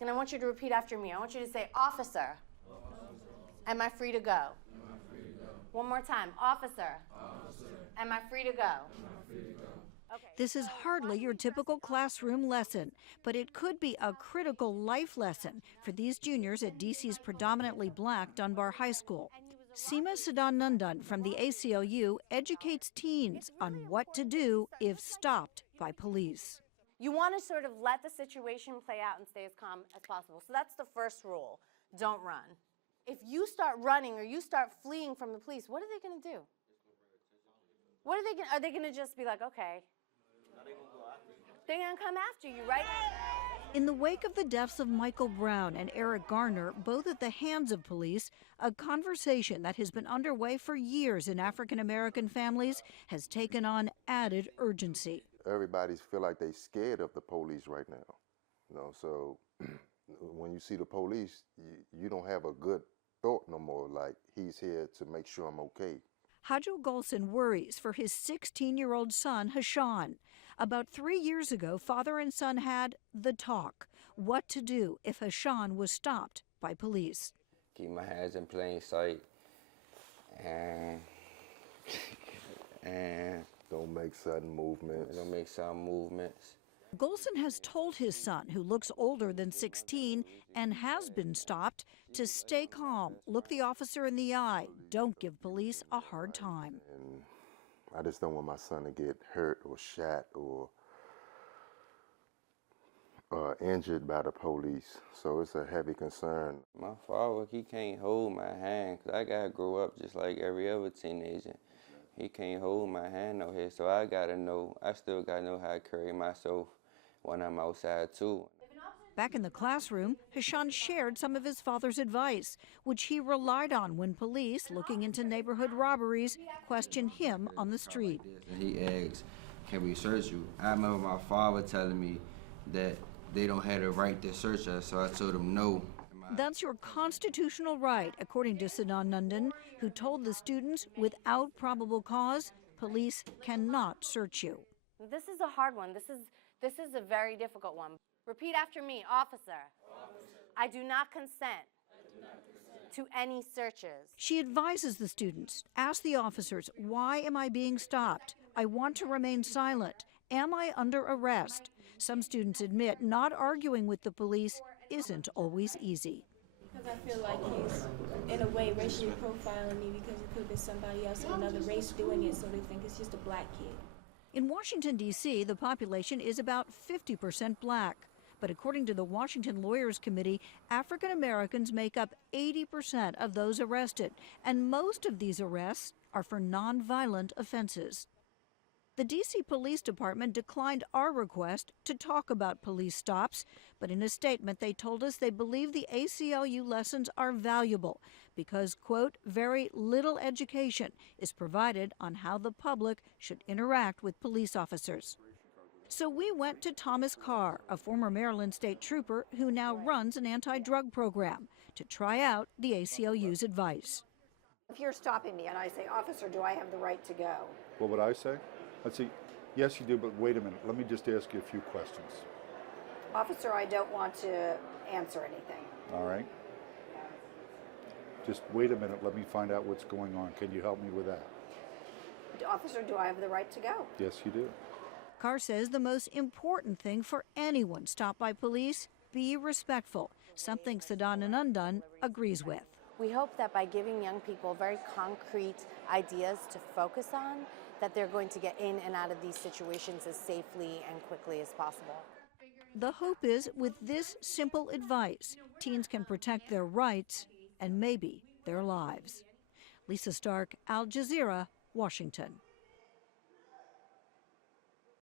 And I want you to repeat after me. I want you to say, officer. Officer. Am I free to go? Am I free to go? One more time. Officer. Officer. Am I free to go? Am I free to go? Okay. This is hardly your typical classroom lesson, but it could be a critical life lesson for these juniors at D.C.'s predominantly black Dunbar High School. Seema Sadanandan from the ACLU educates teens on what to do if stopped by police. You want to sort of let the situation play out and stay as calm as possible. So that's the first rule. Don't run. If you start running or you start fleeing from the police, what are they going to do? What are they going to just be like, okay? They're going to come after you, right? In the wake of the deaths of Michael Brown and Eric Garner, both at the hands of police, a conversation that has been underway for years in African-American families has taken on added urgency. Everybody feel like they're scared of the police right now. So when you see the police, you don't have a good thought no more, like he's here to make sure I'm okay. Hajo Golson worries for his 16-year-old son, Hashan. About 3 years ago, father and son had the talk. What to do if Hashan was stopped by police. Keep my hands in plain sight and don't make sudden movements. Don't make sudden movements. Golson has told his son, who looks older than 16 and has been stopped, to stay calm, look the officer in the eye, don't give police a hard time. And I just don't want my son to get hurt or shot or injured by the police, so it's a heavy concern. My father, he can't hold my hand because I got to grow up just like every other teenager. He can't hold my hand no here, so I still got to know how to carry myself when I'm outside too. Back in the classroom, Hashan shared some of his father's advice, which he relied on when police, looking into neighborhood robberies, questioned him on the street. He asked, can we search you? I remember my father telling me that they don't have the right to search us, so I told him no. That's your constitutional right, according to Sadanandan, who told the students without probable cause, police cannot search you. This is a hard one. This is a very difficult one. Repeat after me, officer. Officer. I do not consent to any searches. She advises the students, ask the officers, why am I being stopped? I want to remain silent. Am I under arrest? Some students admit not arguing with the police isn't always easy. Because I feel like he's, in a way, racially profiling me because it could have been somebody else of another race doing it, so they think it's just a black kid. In Washington, D.C., the population is about 50% black. But according to the Washington Lawyers Committee, African Americans make up 80% of those arrested, and most of these arrests are for nonviolent offenses. The D.C. Police Department declined our request to talk about police stops, but in a statement they told us they believe the ACLU lessons are valuable because, quote, very little education is provided on how the public should interact with police officers. So we went to Thomas Carr, a former Maryland state trooper who now runs an anti-drug program, to try out the ACLU's advice. If you're stopping me and I say, officer, do I have the right to go? What would I say? I'd say, yes, you do, but wait a minute. Let me just ask you a few questions. Officer, I don't want to answer anything. All right. Just wait a minute. Let me find out what's going on. Can you help me with that? Officer, do I have the right to go? Yes, you do. Carr says the most important thing for anyone stopped by police, be respectful, something Sadanandan agrees with. We hope that by giving young people very concrete ideas to focus on, that they're going to get in and out of these situations as safely and quickly as possible. The hope is with this simple advice, teens can protect their rights and maybe their lives. Lisa Stark, Al Jazeera, Washington.